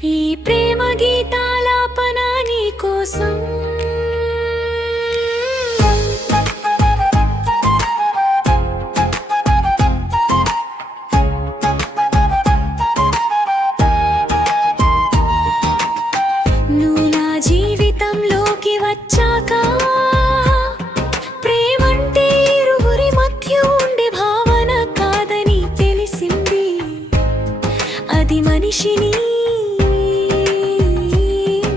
ఈ ప్రేమ గీతాలాపన నీ కోసం నువ్వు నా జీవితంలోకి వచ్చాక ప్రేమంటే ఇరువురి మధ్య ఉండే భావన కాదని తెలిసింది. అది మనిషిని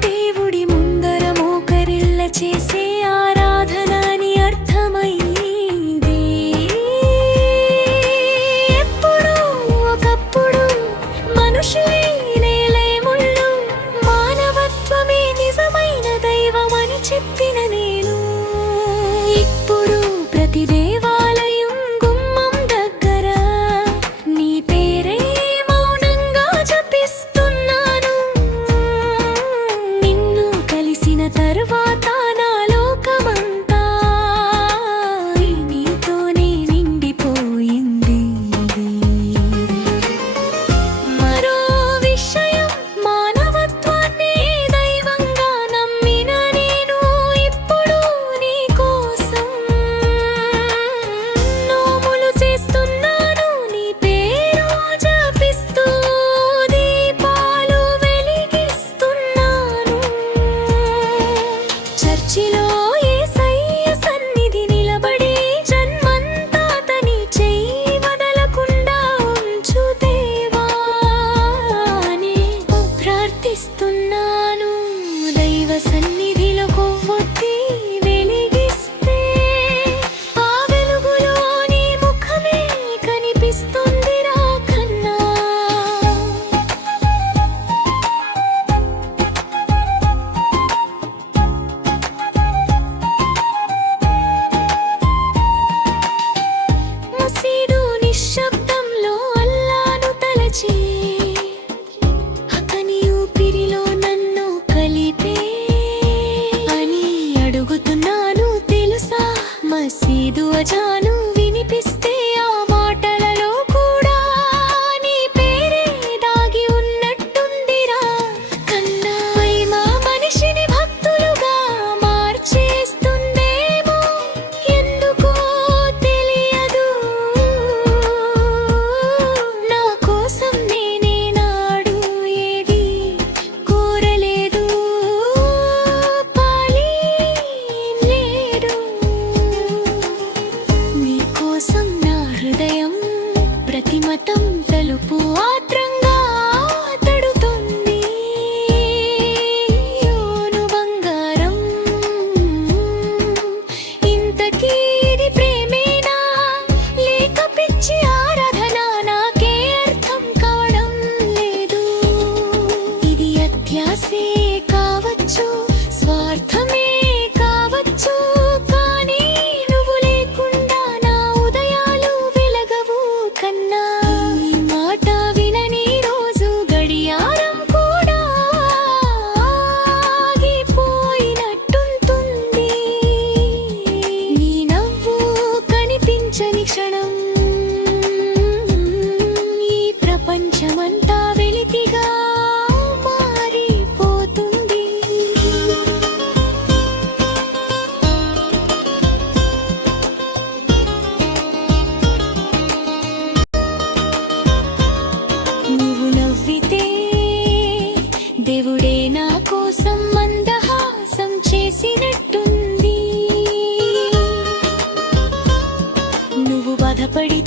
దేవుడి ముందర మోకరిల్ల చేసే ఆరాధన అని అర్థమైంది. ఎప్పుడు ఒకప్పుడు మనుషులే నేలేముళ్ళు, మానవత్వమే నిజమైన దైవమని చెప్పిన నేను ఇప్పుడు ప్రతి దేవాలయం గుమ్మం దగ్గర నీ పేరే మౌనంగా జపిస్తున్నాను. నిన్ను కలిసిన తరువాత నా లోకమంతా నీతోనే నిండిపోయింది. మరో విషయం, మానవత్వాన్ని దైవంగా నమ్మిన నేను ఇప్పుడు నీ కోసం నోములు చేస్తున్నాను. నీ పేరు జపిస్తూ దీపాలు వెలిగిస్తున్నాను. చర్చిలో యేసయ్య సన్నిధి నిలబడి జన్మంతా అతని చెయ్యి వదలకుండా ఉంచు దేవా అని ప్రార్థిస్తున్నాను. దైవ సన్నిధిలో కొవ్వొత్తి వెలిగిస్తే ఆ వెలుగులో నీ ముఖమే కనిపిస్తుందిరా కన్నా. మసీదు నిశ్శబ్దంలో అల్లాను తలచి అతని ఊపిరిలో నన్ను కలిపే అని అడుగుతున్నాను తెలుసా. మసీదు అజాను వినిపిస్తే ఆ మాటలలో కూడా నీ పేరే దాగి ఉన్నట్టుందిరా కన్నా. మహిమా మనిషిని భక్తులుగా మార్చేస్తుందేమో, ఎందుకో తెలియదు. నా కోసం నేనే నాడు ఏది కోరలేదు, పాలి లేడు. నీ కోసం నా హృదయం ప్రతి మతం తలుపు ఆత్రంగా తడుతుంది. ఓను బంగారం, ఇంతకీ ఇది ప్రేమేనా లేక పిచ్చి ఆరాధన నాకే అర్థం కావడం లేదు. ఇది అత్యాసే కావచ్చు, స్వార్థమే కావచ్చు, కానీ నువ్వు లేకుండా నా ఉదయాలు వెలగవు కన్నా. నీ మాట వినని రోజు గడియారం కూడా ఆగిపోయినట్టుంటుంది. నీ నవ్వు కనిపించని క్షణం ఈ ప్రపంచమంతా వెలితిగా మారిపోతుంది. నువ్వు నవ్వితే దేవుడే నా కోసం మందహాసం చేసినట్టుంది. నువ్వు బాధపడి